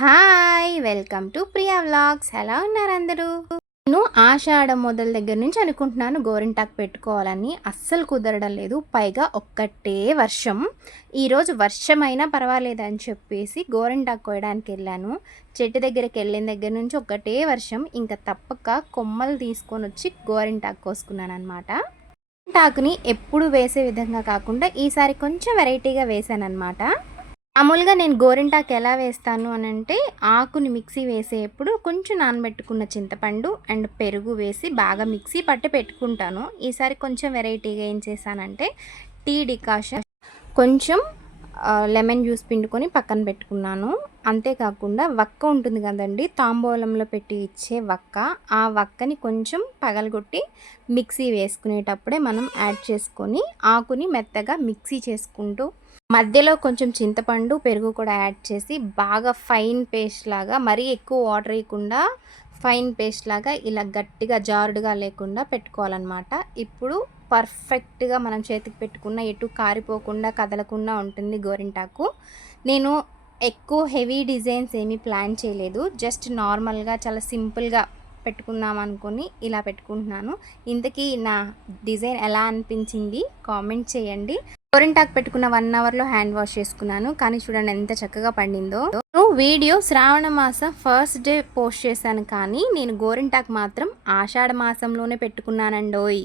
Hi welcome to Priya vlogs. ఎలా ఉన్నారు అందరూ? నేను ఆషాఢం మొదల దగ్గర నుంచి అనుకుంటున్నాను గోరింటాకు పెట్టుకోవాలని. అస్సలు కుదరడం లేదు. పైగా ఒక్కటే వర్షం. ఈరోజు వర్షమైనా పర్వాలేదని చెప్పేసి గోరింటాకు కోయడానికి వెళ్ళాను. చెట్టు దగ్గరికి వెళ్ళిన దగ్గర నుంచి ఒక్కటే వర్షం. ఇంకా తప్పక కొమ్మలు తీసుకొని వచ్చి గోరింటాకు కోసుకున్నాను అనమాట. గోరింటాకుని ఎప్పుడు వేసే విధంగా కాకుండా ఈసారి కొంచెం వెరైటీగా వేసాను అనమాట. మామూలుగా నేను గోరింటాకు ఎలా వేస్తాను అని అంటే, ఆకుని మిక్సీ వేసేప్పుడు కొంచెం నానబెట్టుకున్న చింతపండు అండ్ పెరుగు వేసి బాగా మిక్సీ పట్టి పెట్టుకుంటాను. ఈసారి కొంచెం వెరైటీగా ఏం చేశానంటే, టీ డికాషన్ కొంచెం లెమన్ జ్యూస్ పిండుకొని పక్కన పెట్టుకున్నాను. అంతేకాకుండా వక్క ఉంటుంది కదండి, తాంబూలంలో పెట్టి ఇచ్చే వక్క, ఆ వక్కని కొంచెం పగలగొట్టి మిక్సీ వేసుకునేటప్పుడే మనం యాడ్ చేసుకొని ఆకుని మెత్తగా మిక్సీ చేసుకుంటూ మధ్యలో కొంచెం చింతపండు పెరుగు కూడా యాడ్ చేసి బాగా ఫైన్ పేస్ట్ లాగా, మరీ ఎక్కువ వాటర్ వేయకుండా ఫైన్ పేస్ట్ లాగా ఇలా గట్టిగా జారుడుగా లేకుండా పెట్టుకోవాలన్నమాట. ఇప్పుడు పర్ఫెక్ట్గా మనం చేతికి పెట్టుకున్న ఎటు కారిపోకుండా కదలకుండా ఉంటుంది గోరింటాకు. నేను ఎక్కువ హెవీ డిజైన్స్ ఏమీ ప్లాన్ చేయలేదు, జస్ట్ నార్మల్గా చాలా సింపుల్గా పెట్టుకుందాం అనుకొని ఇలా పెట్టుకుంటున్నాను. ఇంతకీ నా డిజైన్ ఎలా అనిపించింది కామెంట్ చేయండి. గోరింటాకు పెట్టుకున్న 1 అవర్లో హ్యాండ్ వాష్ చేసుకున్నాను, కానీ చూడండి ఎంత చక్కగా పండిందో. వీడియో శ్రావణ మాసం ఫస్ట్ డే పోస్ట్ చేశాను, కానీ నేను గోరింటాకు మాత్రం ఆషాఢ మాసంలోనే పెట్టుకున్నానండోయ్.